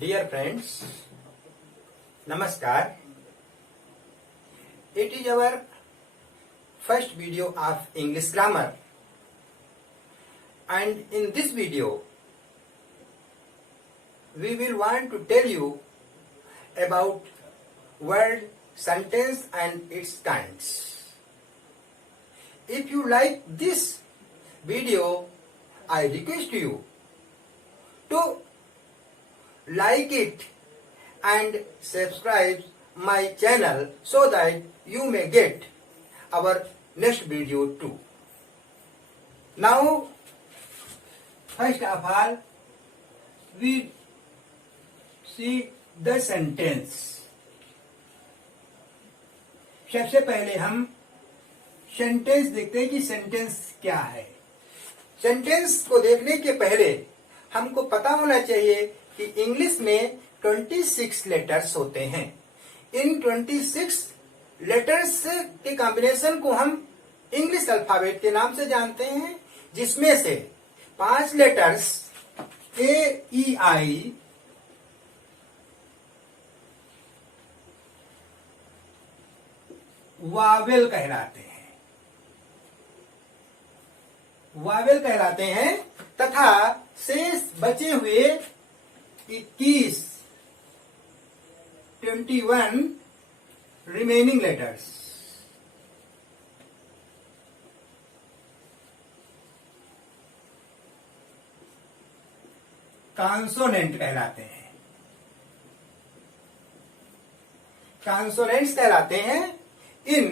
Dear friends, Namaskar. It is our first video of English grammar, and in this video we will want to tell you about word, sentence and its kinds. If you like this video, I request you to like it and subscribe my channel so that you may get our next video too. Now, first of all, we see the sentence. सबसे पहले हम sentence देखते हैं कि sentence क्या है। Sentence को देखने के पहले हमको पता होना चाहिए कि इंग्लिश में 26 लेटर्स होते हैं। इन 26 लेटर्स के कॉम्बिनेशन को हम इंग्लिश अल्फाबेट के नाम से जानते हैं, जिसमें से 5 लेटर्स AEI वावेल कहलाते हैं तथा शेष बचे हुए 21 रिमेनिंग लेटर्स कॉन्सोनेंट कहलाते हैं। कॉन्सोनेंट्स कहलाते हैं। इन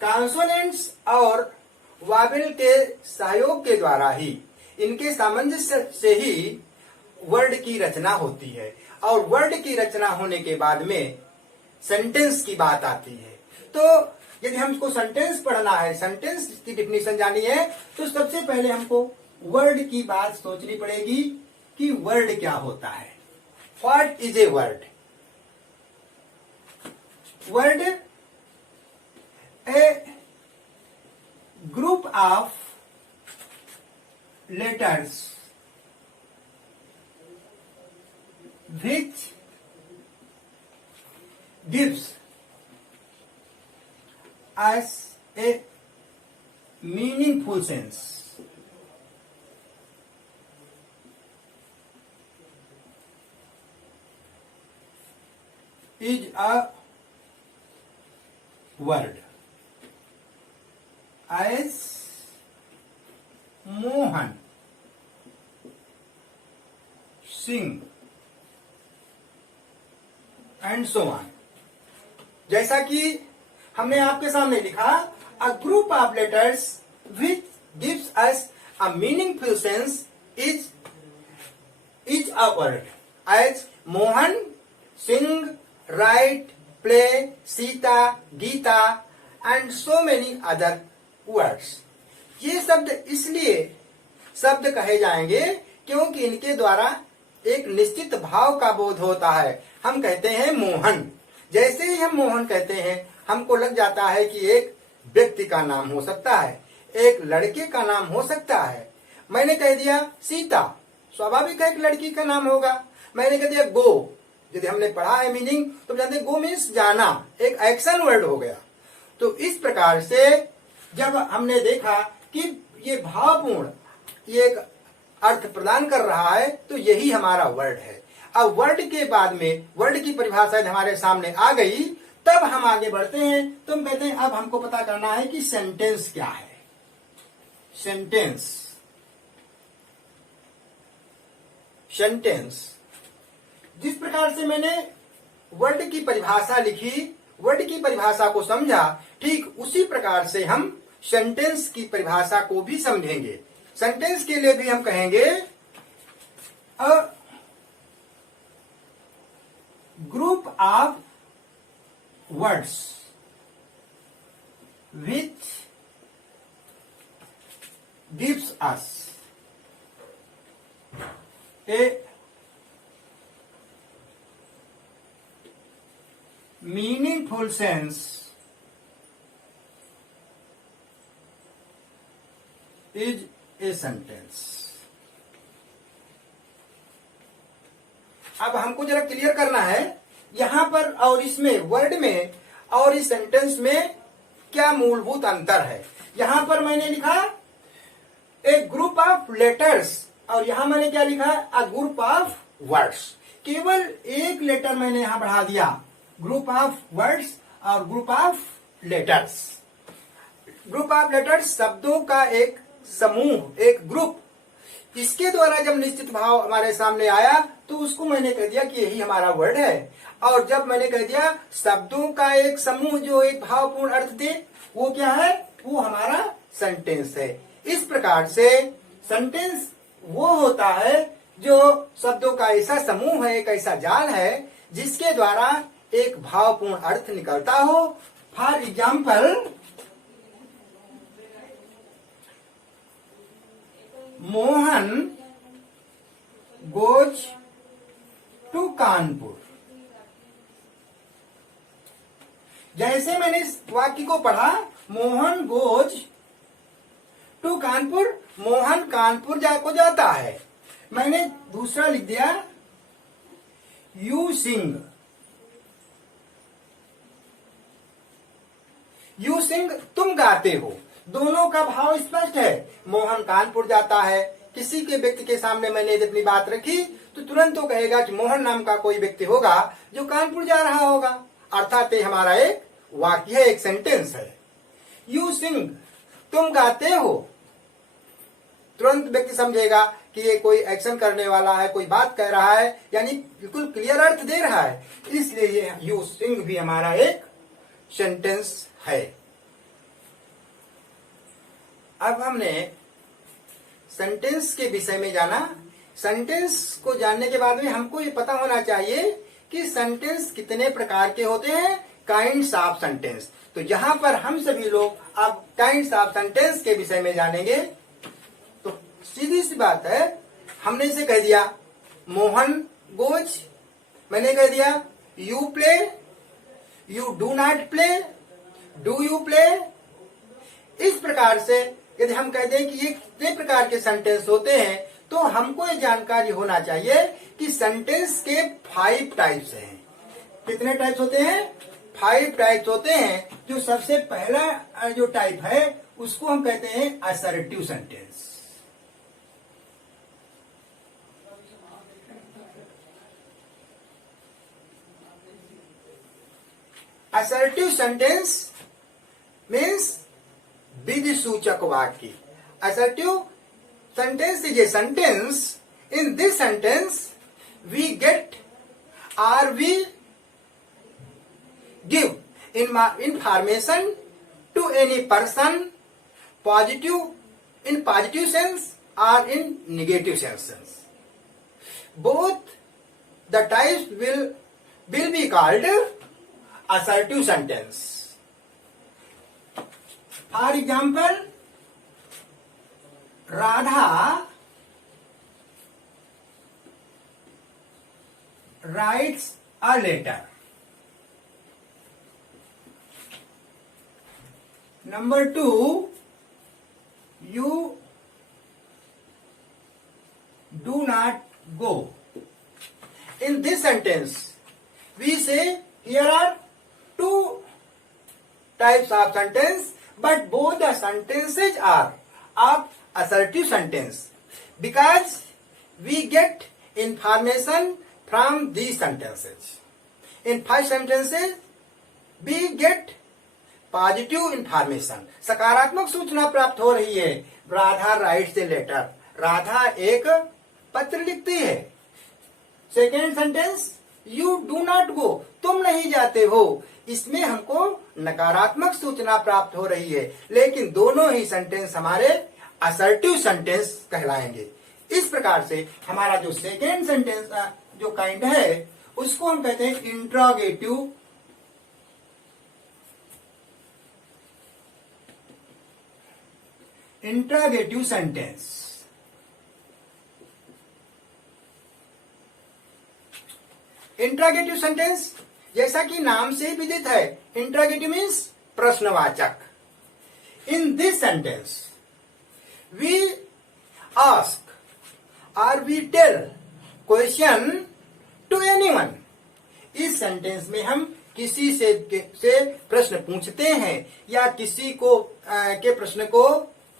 कॉन्सोनेंट्स और वावेल के सहयोग के द्वारा ही, इनके सामंजस्य से ही वर्ड की रचना होती है, और वर्ड की रचना होने के बाद में सेंटेंस की बात आती है। तो यदि हमको सेंटेंस पढ़ना है, सेंटेंस की डिफिनेशन जानी है, तो सबसे पहले हमको वर्ड की बात सोचनी पड़ेगी कि वर्ड क्या होता है। What is a word? Word a group of letters which gives us a meaningful sense. Is a word. As Mohan Singh and so on. जैसा कि हमने आपके सामने लिखा, a group of letters which gives us a meaningful sense is a word. As Mohan, sing, write, play, Sita, Gita and so many other words. ये शब्द इसलिए शब्द कहे जाएंगे क्योंकि इनके द्वारा एक निश्चित भाव का बोध होता है। हम कहते हैं मोहन, जैसे ही हम मोहन कहते हैं हमको लग जाता है कि एक व्यक्ति का नाम हो सकता है, एक लड़के का नाम हो सकता है। मैंने कह दिया सीता, स्वाभाविक है कि लड़की का नाम होगा। मैंने कह दिया गो, यदि हमने पढ़ा है मीनिंग तो जानते गो मीन्स जाना, एक एक्शन वर्ड हो गया। तो इस प्रकार से जब हमने देखा कि ये भावपूर्ण, ये एक अर्थ प्रदान कर रहा है, तो यही हमारा वर्ड है। अब वर्ड के बाद में वर्ड की परिभाषा हमारे सामने आ गई, तब हम आगे बढ़ते हैं। तो हम कहते हैं अब हमको पता करना है कि सेंटेंस क्या है। सेंटेंस जिस प्रकार से मैंने वर्ड की परिभाषा लिखी, वर्ड की परिभाषा को समझा, ठीक उसी प्रकार से हम सेंटेंस की परिभाषा को भी समझेंगे। सेंटेंस के लिए भी हम कहेंगे a group of words which gives us A meaningful sense is a sentence। अब हमको जरा क्लियर करना है यहां पर और इसमें वर्ड में और इस सेंटेंस में क्या मूलभूत अंतर है। यहां पर मैंने लिखा ए ग्रुप ऑफ लेटर्स और यहां मैंने क्या लिखा, अ ग्रुप ऑफ वर्ड्स। केवल एक लेटर मैंने यहां बढ़ा दिया, ग्रुप ऑफ वर्ड्स और group of letters. Group of letters शब्दों का एक समूह, एक ग्रुप। इसके द्वारा जब निश्चित भाव हमारे सामने आया तो उसको मैंने कह दिया कि यही हमारा वर्ड है। और जब मैंने कह दिया शब्दों का एक समूह जो एक भावपूर्ण अर्थ दे, वो क्या है, वो हमारा सेंटेंस है। इस प्रकार से सेंटेंस वो होता है जो शब्दों का ऐसा समूह है, एक ऐसा जाल है जिसके द्वारा एक भावपूर्ण अर्थ निकलता हो। For example, Mohan goes to Kanpur. जैसे मैंने इस वाक्य को पढ़ा, मोहन गोज टू कानपुर, मोहन कानपुर को जाता है। मैंने दूसरा लिख दिया यू सिंग, यू सिंग तुम गाते हो। दोनों का भाव स्पष्ट है। मोहन कानपुर जाता है, किसी के व्यक्ति के सामने मैंने यदि अपनी बात रखी तो तुरंत वो कहेगा कि मोहन नाम का कोई व्यक्ति होगा जो कानपुर जा रहा होगा, अर्थात ये हमारा एक वाक्य है, एक सेंटेंस है। यू सिंग तुम गाते हो, तुरंत व्यक्ति समझेगा कि ये कोई एक्शन करने वाला है, कोई बात कह रहा है, यानी बिल्कुल क्लियर अर्थ दे रहा है। इसलिए ये यू सिंग भी हमारा एक सेंटेंस है। अब हमने सेंटेंस के विषय में जाना। सेंटेंस को जानने के बाद में हमको ये पता होना चाहिए कि सेंटेंस कितने प्रकार के होते हैं, काइंड्स ऑफ सेंटेंस। तो यहां पर हम सभी लोग अब काइंड्स ऑफ सेंटेंस के विषय में जानेंगे। तो सीधी सी बात है, हमने इसे कह दिया मोहन गोज, मैंने कह दिया you play, you do not play, do you play. इस प्रकार से यदि हम कह दें कि ये कितने प्रकार के सेंटेंस होते हैं, तो हमको ये जानकारी होना चाहिए कि सेंटेंस के 5 टाइप्स हैं। कितने टाइप्स होते हैं? 5 टाइप्स होते हैं। जो सबसे पहला जो टाइप है उसको हम कहते हैं assertive sentence. Assertive sentence means विधि सूचक वाक्य। Assertive sentence is a sentence. In this sentence, we get or we give information to any person, positive in positive sense or in negative sense. Both the types will be called assertive sentence. For example, Radha writes a letter. Number 2, you do not go. In this sentence, we say here are 2 types of sentence, but both the sentences are of assertive sentence because we get information from these sentences. In 5 sentences, we get positive information, सकारात्मक सूचना प्राप्त हो रही है। Radha writes a letter, Radha एक पत्र लिखती है। Second sentence, you do not go, तुम नहीं जाते हो, इसमें हमको नकारात्मक सूचना प्राप्त हो रही है। लेकिन दोनों ही सेंटेंस हमारे असर्टिव सेंटेंस कहलाएंगे। इस प्रकार से हमारा जो सेकेंड सेंटेंस जो काइंड है उसको हम कहते हैं इंट्रोगेटिव सेंटेंस। इंट्रोगेटिव सेंटेंस जैसा कि नाम से ही विदित है, इंट्रोगेटिव मीन्स प्रश्नवाचक। In this sentence we ask or we tell question to anyone. इस सेंटेंस में हम किसी से प्रश्न पूछते हैं या किसी को के प्रश्न को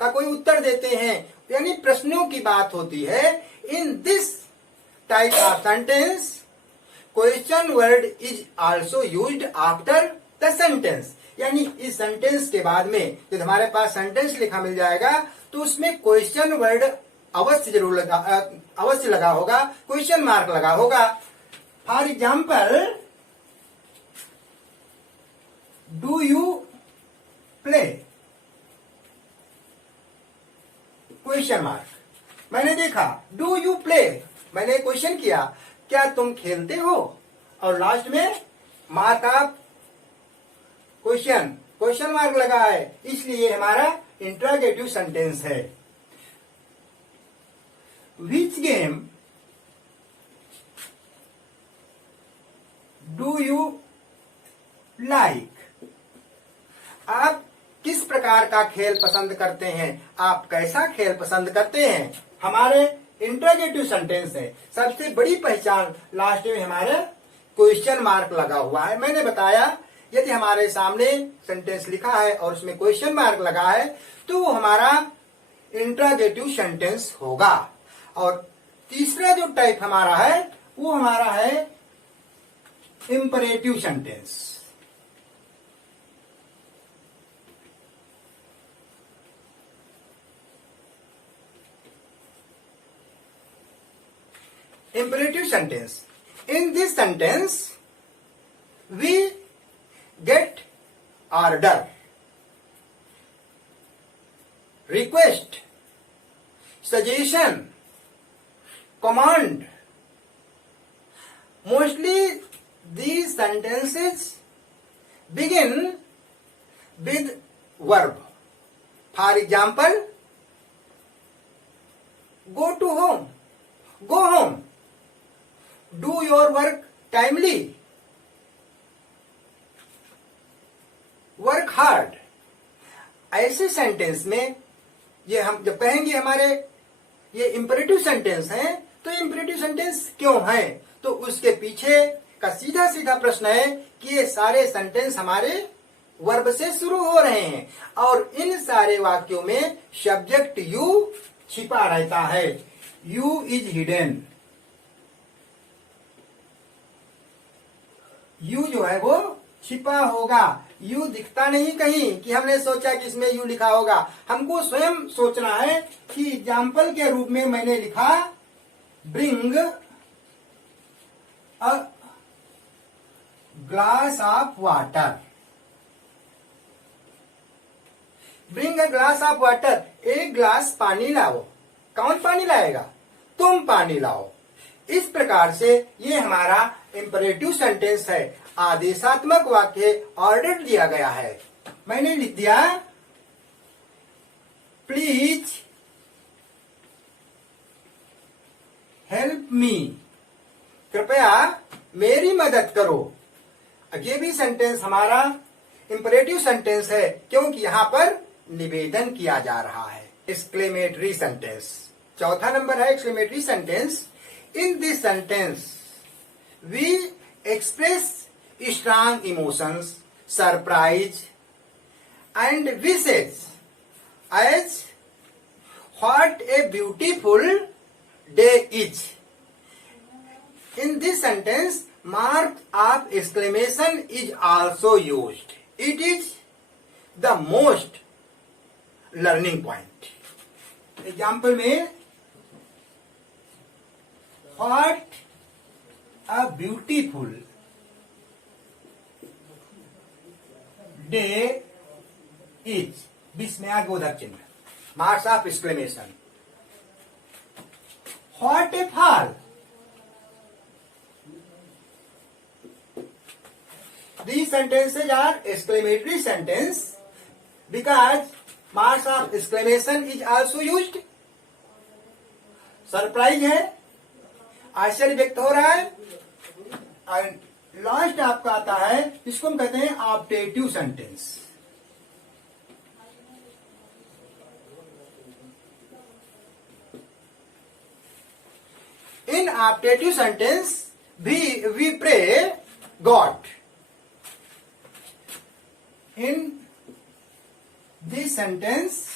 का कोई उत्तर देते हैं, यानी प्रश्नों की बात होती है। In this type of sentence question word is also used after the sentence, यानी इस सेंटेंस के बाद में जब हमारे पास सेंटेंस लिखा मिल जाएगा तो उसमें क्वेश्चन वर्ड अवश्य लगा होगा, क्वेश्चन मार्क लगा होगा। For example, do you play, question mark. मैंने देखा डू यू प्ले, मैंने क्वेश्चन किया क्या तुम खेलते हो, और लास्ट में मार्क ऑफ क्वेश्चन मार्क लगा है, इसलिए हमारा इंट्रोगेटिव सेंटेंस है। Which game do you like, आप किस प्रकार का खेल पसंद करते हैं, आप कैसा खेल पसंद करते हैं, हमारे इंट्रोगेटिव सेंटेंस है। सबसे बड़ी पहचान लास्ट में हमारे क्वेश्चन मार्क लगा हुआ है। मैंने बताया यदि हमारे सामने सेंटेंस लिखा है और उसमें क्वेश्चन मार्क लगा है तो वो हमारा इंट्रोगेटिव सेंटेंस होगा। और तीसरा जो टाइप हमारा है वो हमारा है imperative sentence. Imperative sentence. In this sentence, we get order, request, suggestion, command. Mostly these sentences begin with verb. For example, go to home, go home. Do your work timely, work hard। ऐसे sentence में ये हम जब कहेंगे हमारे ये imperative sentence हैं, तो इंपरेटिव सेंटेंस क्यों हैं, तो उसके पीछे का सीधा सीधा प्रश्न है कि ये सारे सेंटेंस हमारे वर्ब से शुरू हो रहे हैं और इन सारे वाक्यों में सब्जेक्ट यू छिपा रहता है। यू इज हिडन, यू जो है वो छिपा होगा, यू दिखता नहीं कहीं कि हमने सोचा कि इसमें यू लिखा होगा। हमको स्वयं सोचना है कि एग्जाम्पल के रूप में मैंने लिखा bring a glass of water, bring a glass of water, एक ग्लास पानी लाओ। कौन पानी लाएगा, तुम पानी लाओ। इस प्रकार से ये हमारा इंपरेटिव सेंटेंस है, आदेशात्मक वाक्य ऑर्डर दिया गया है। मैंने लिख दिया प्लीज हेल्प मी, कृपया मेरी मदद करो। ये भी सेंटेंस हमारा इंपरेटिव सेंटेंस है क्योंकि यहां पर निवेदन किया जा रहा है। एक्सक्लेमेटरी सेंटेंस, चौथा नंबर है exclamatory sentence. In this sentence we express strong emotions, surprise and wishes as what a beautiful day is। In this sentence, mark of exclamation is also used. It is the most learning point। Example में what a beautiful day is, विस्मयाद्बोधक चिन्ह, marks of exclamation. What a fall, these sentences are exclamatory sentence because marks of exclamation is also used। Surprise है, आश्चर्य व्यक्त हो रहा है। And last आपका आता है, इसको हम कहते हैं optative sentence. In optative sentence we pray God. In this sentence,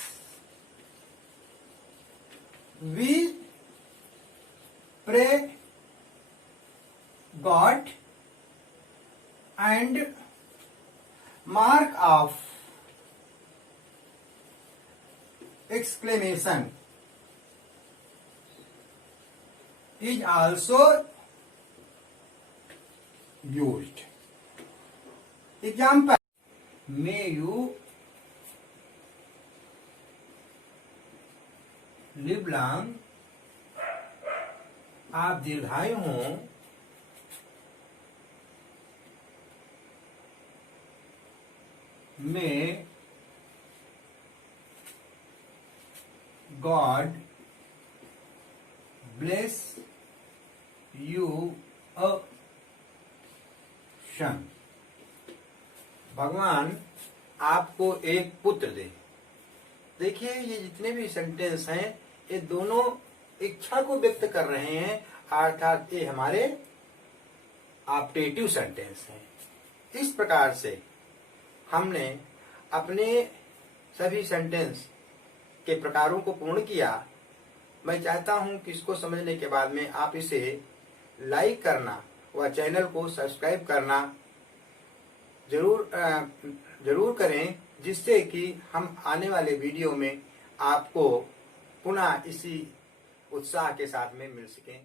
we pray God and mark of exclamation is also used. Example, may you live long, आप दीर्घायु हों, may God bless you a son. भगवान आपको एक पुत्र दे। देखिए ये जितने भी सेंटेंस हैं ये दोनों इच्छा को व्यक्त कर रहे हैं, अर्थात ये हमारे ऑप्टेटिव सेंटेंस हैं। इस प्रकार से हमने अपने सभी सेंटेंस के प्रकारों को पूर्ण किया। मैं चाहता हूं कि इसको समझने के बाद में आप इसे लाइक करना व चैनल को सब्सक्राइब करना जरूर करें, जिससे कि हम आने वाले वीडियो में आपको पुनः इसी उत्साह के साथ में मिल सकें।